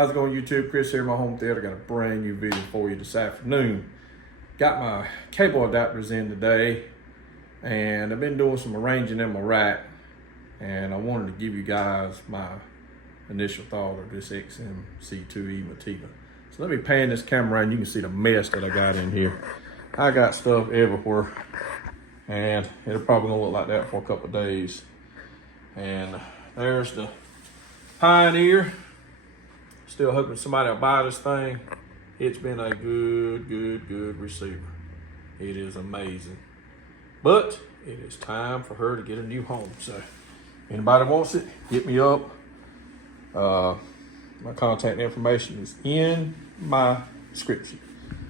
How's it going, YouTube? Chris here in my home theater. Got a brand new video for you this afternoon. Got my cable adapters in today, and I've been doing some arranging in my rack, and I wanted to give you guys my initial thought of this XMC-2 Emotiva. So let me pan this camera around. You can see the mess that I got in here. I got stuff everywhere, and it'll probably gonna look like that for a couple of days. And there's the Pioneer. Still hoping somebody will buy this thing. It's been a good receiver. It is amazing. But it is time for her to get a new home. So anybody wants it, hit me up. My contact information is in my description.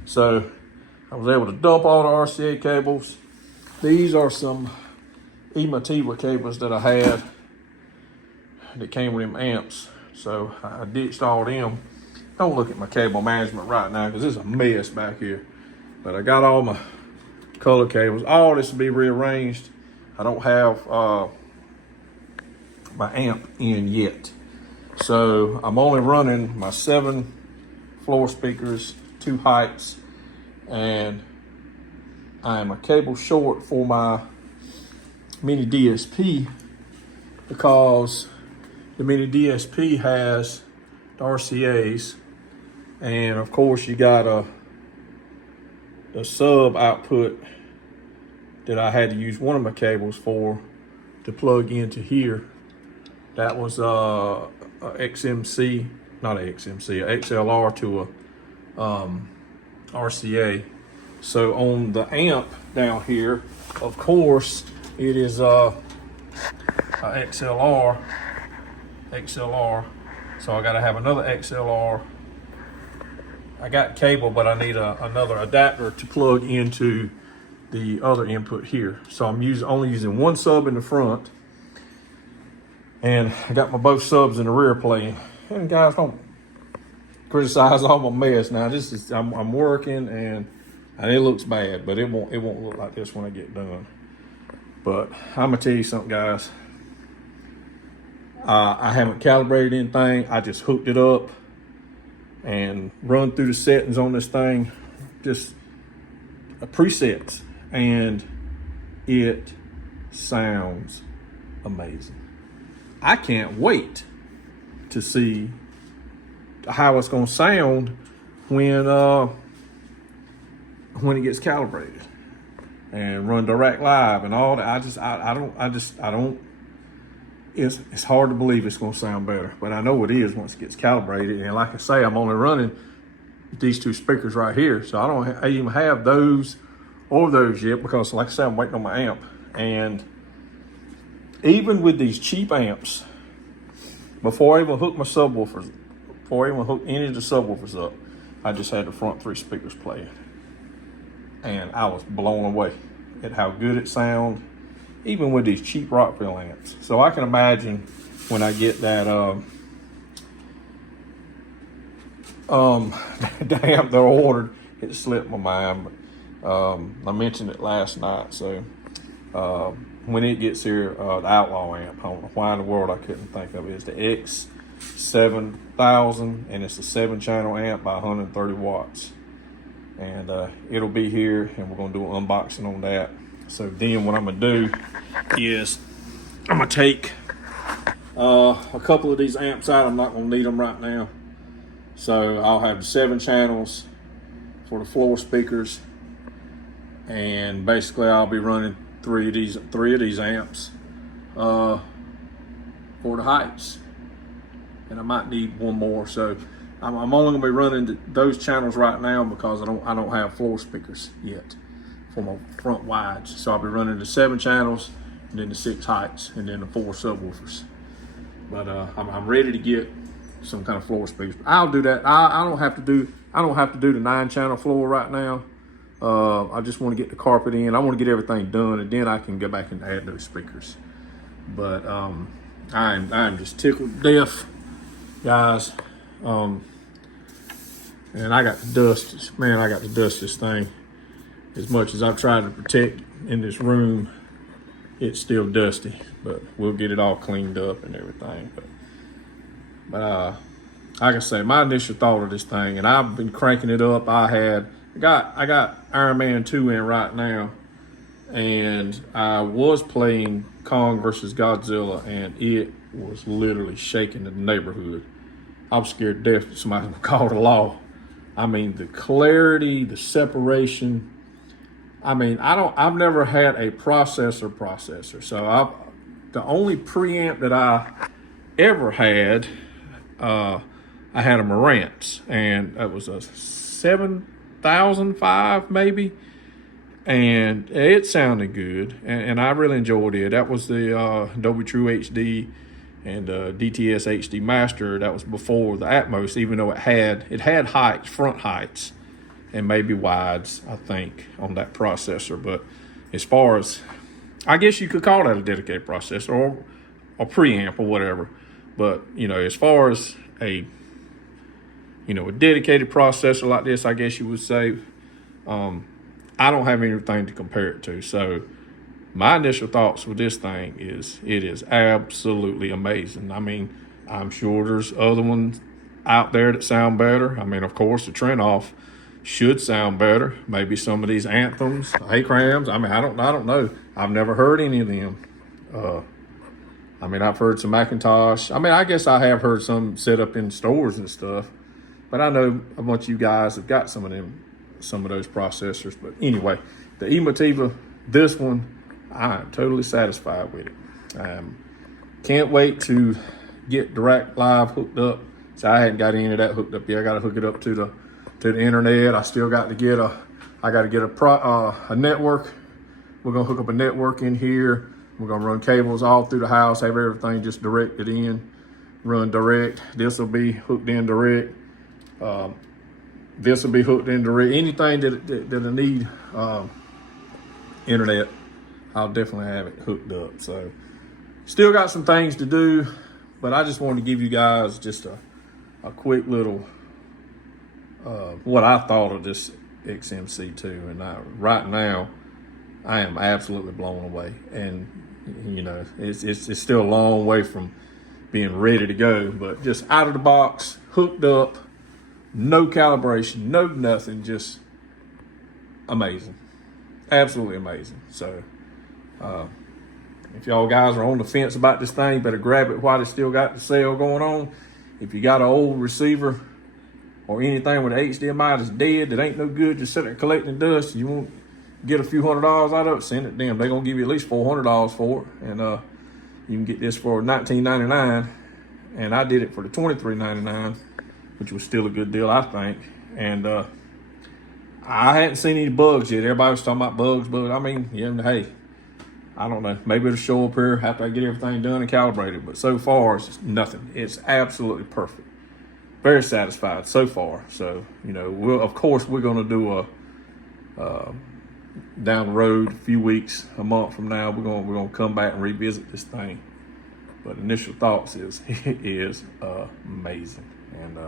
So I was able to dump all the RCA cables. These are some Emotiva cables that I had that came with them amps. So I ditched all them. Don't look at my cable management right now because it's a mess back here. But I got all my color cables. All this will be rearranged. I don't have my amp in yet. So I'm only running my 7 floor speakers, 2 heights, and I'm a cable short for my mini DSP because the mini DSP has the RCAs, and of course you got the sub output that I had to use one of my cables for to plug into here. That was a XMC, not a XMC, a XLR to a RCA. So on the amp down here, of course, it is a XLR. So I gotta have another XLR. I got cable, but I need another adapter to plug into the other input here. So I'm only using one sub in the front, and I got my both subs in the rear playing. And guys, don't criticize all my mess now. This is I'm working, and it looks bad, but it won't look like this when I get done. But I'm gonna tell you something, guys. I haven't calibrated anything. I just hooked it up and run through the settings on this thing, just presets, and it sounds amazing. I can't wait to see how it's gonna sound when it gets calibrated and run direct live and all that. I don't. It's hard to believe it's going to sound better, but I know it is once it gets calibrated. And like I say, I'm only running these 2 speakers right here, so I don't even have those or those yet because, like I say, I'm waiting on my amp. And even with these cheap amps, before I even hook my subwoofers, before I even hook any of the subwoofers up, I just had the front 3 speakers playing, and I was blown away at how good it sounded, even with these cheap Rockville amps. So I can imagine when I get that the amp that I ordered, it slipped my mind, but I mentioned it last night. So when it gets here, the Outlaw amp, I don't know why in the world I couldn't think of it. It's the X7000, and it's a 7-channel amp by 130 watts. And it'll be here, and we're gonna do an unboxing on that. So then what I'm gonna do is I'm gonna take a couple of these amps out. I'm not gonna need them right now. So I'll have the 7 channels for the floor speakers, and basically I'll be running three of these amps for the heights, and I might need one more. So I'm only gonna be running those channels right now because I don't have floor speakers yet for my front wides. So I'll be running the 7 channels, and then the 6 heights, and then the 4 subwoofers. But I'm ready to get some kind of floor speakers. I'll do that. I don't have to do the 9-channel floor right now. I just want to get the carpet in. I want to get everything done, and then I can go back and add those speakers. But I'm just tickled to death, guys. And I got to dust, man. I got to dust this thing. As much as I've tried to protect in this room, it's still dusty, but we'll get it all cleaned up and everything. But like I say, my initial thought of this thing, and I've been cranking it up. I got Iron Man 2 in right now, and I was playing Kong versus Godzilla, and it was literally shaking the neighborhood. I was scared to death that somebody would call the law. I mean, the clarity, the separation. I mean, I've never had a processor. So the only preamp that I ever had, I had a Marantz, and it was a 7005 maybe, and it sounded good, and I really enjoyed it. That was the Dolby True HD and DTS HD Master. That was before the Atmos, even though it had heights, front heights, and maybe wides, I think, on that processor. But as far as, I guess you could call that a dedicated processor or a preamp or whatever. But, you know, as far as a dedicated processor like this, I guess you would say, I don't have anything to compare it to. So my initial thoughts with this thing is it is absolutely amazing. I mean, I'm sure there's other ones out there that sound better. I mean, of course, the Trent-Off should sound better. Maybe some of these Anthems, Acrams. I mean, I don't know. I've never heard any of them. I mean, I've heard some Macintosh. I mean, I guess I have heard some set up in stores and stuff. But I know a bunch of you guys have got some of those processors. But anyway, the Emotiva, this one, I'm totally satisfied with it. Can't wait to get Direct Live hooked up. So I hadn't got any of that hooked up yet. I got to hook it up to the internet. I still got to get a network. We're gonna hook up a network in here. We're gonna run cables all through the house, have everything just directed in, run direct. This will be hooked in direct. This will be hooked in direct. Anything that I need internet, I'll definitely have it hooked up. So still got some things to do, but I just wanted to give you guys just a quick little what I thought of this XMC2. And right now I am absolutely blown away. And you know, it's still a long way from being ready to go, but just out of the box, hooked up, no calibration, no nothing, just amazing, absolutely amazing. So if y'all guys are on the fence about this thing, you better grab it while it's still got the sale going on. If you got an old receiver or anything with an HDMI that's dead, that ain't no good, just sitting there collecting dust, you won't get a few $100s out of it, send it to them. They're gonna give you at least $400 for it, and you can get this for $19.99, and I did it for the $23.99, which was still a good deal, I think. And I hadn't seen any bugs yet. Everybody was talking about bugs, but I mean, yeah, hey, I don't know. Maybe it'll show up here after I get everything done and calibrated. But so far, it's just nothing. It's absolutely perfect. Very satisfied so far. So, you know, of course, we're going to do a down the road, a few weeks, a month from now, we're going to come back and revisit this thing. But initial thoughts is it is amazing, and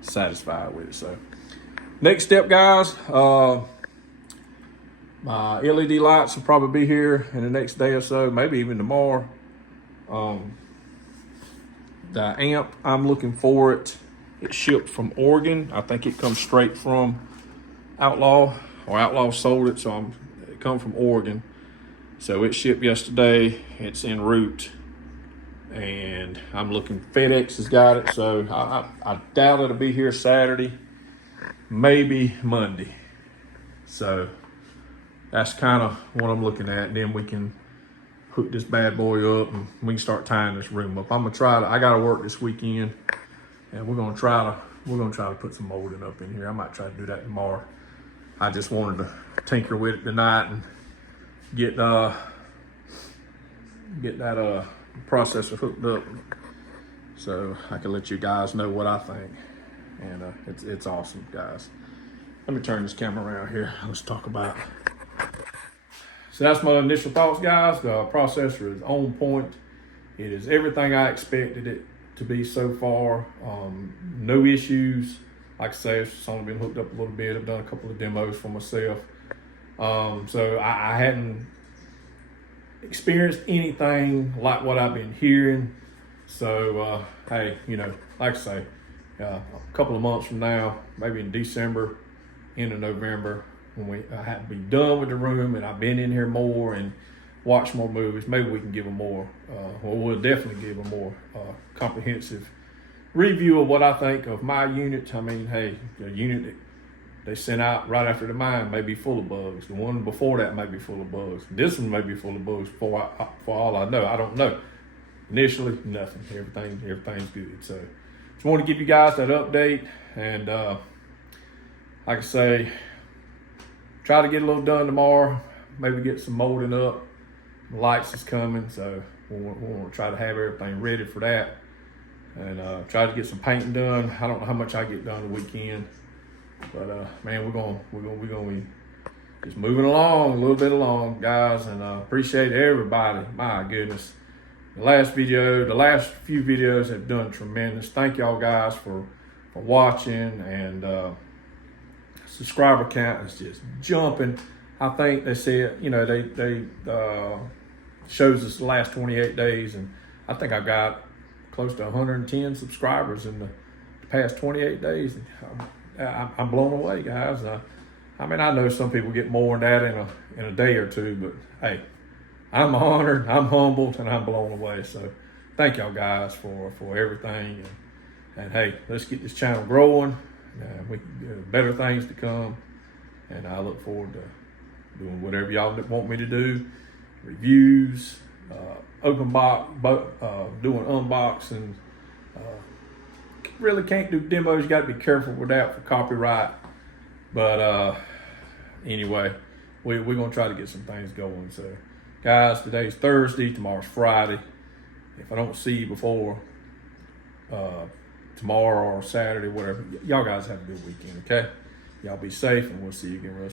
satisfied with it. So next step, guys, my LED lights will probably be here in the next day or so, maybe even tomorrow. The amp, I'm looking for it. It shipped from Oregon. I think it comes straight from Outlaw, or Outlaw sold it, so it come from Oregon. So it shipped yesterday. It's en route, and I'm looking. FedEx has got it, so I doubt it'll be here Saturday, maybe Monday. So that's kind of what I'm looking at. And then we can hook this bad boy up, and we can start tying this room up. I'm gonna try to. I gotta work this weekend, and we're gonna try to put some molding up in here. I might try to do that tomorrow. I just wanted to tinker with it tonight and get that processor hooked up, so I can let you guys know what I think. And it's awesome, guys. Let me turn this camera around here. Let's talk about it. So that's my initial thoughts, guys. The processor is on point. It is everything I expected it to be so far. No issues. Like I say, it's only been hooked up a little bit. I've done a couple of demos for myself. So I hadn't experienced anything like what I've been hearing. So, hey, you know, like I say, a couple of months from now, maybe in December, end of November, when I have to be done with the room and I've been in here more and watched more movies, maybe we can give a more, we'll definitely give a more comprehensive review of what I think of my unit. I mean, hey, the unit that they sent out right after the mine may be full of bugs. The one before that may be full of bugs. This one may be full of bugs for all I know. I don't know. Initially, nothing. Everything's good. So just want to give you guys that update. And like I say, try to get a little done tomorrow. Maybe get some molding up. The lights is coming, so we'll try to have everything ready for that. And try to get some painting done. I don't know how much I get done the weekend. But man, we're gonna be just moving along, a little bit along, guys, and appreciate everybody. My goodness, the last few videos have done tremendous. Thank y'all guys for watching, and subscriber count is just jumping. I think they said, you know, they shows us the last 28 days, and I think I got close to 110 subscribers in the past 28 days. I'm blown away, guys. I mean, I know some people get more than that in a day or two, but hey, I'm honored, I'm humbled, and I'm blown away. So thank y'all guys for everything. And hey, let's get this channel growing. We better things to come. And I look forward to doing whatever y'all want me to do. Reviews, open box, doing unboxing. Really can't do demos. You got to be careful with that for copyright. But anyway, we're going to try to get some things going. So guys, today's Thursday, tomorrow's Friday. If I don't see you before tomorrow or Saturday, whatever, y'all guys have a good weekend, okay? Y'all be safe, and we'll see you again real soon.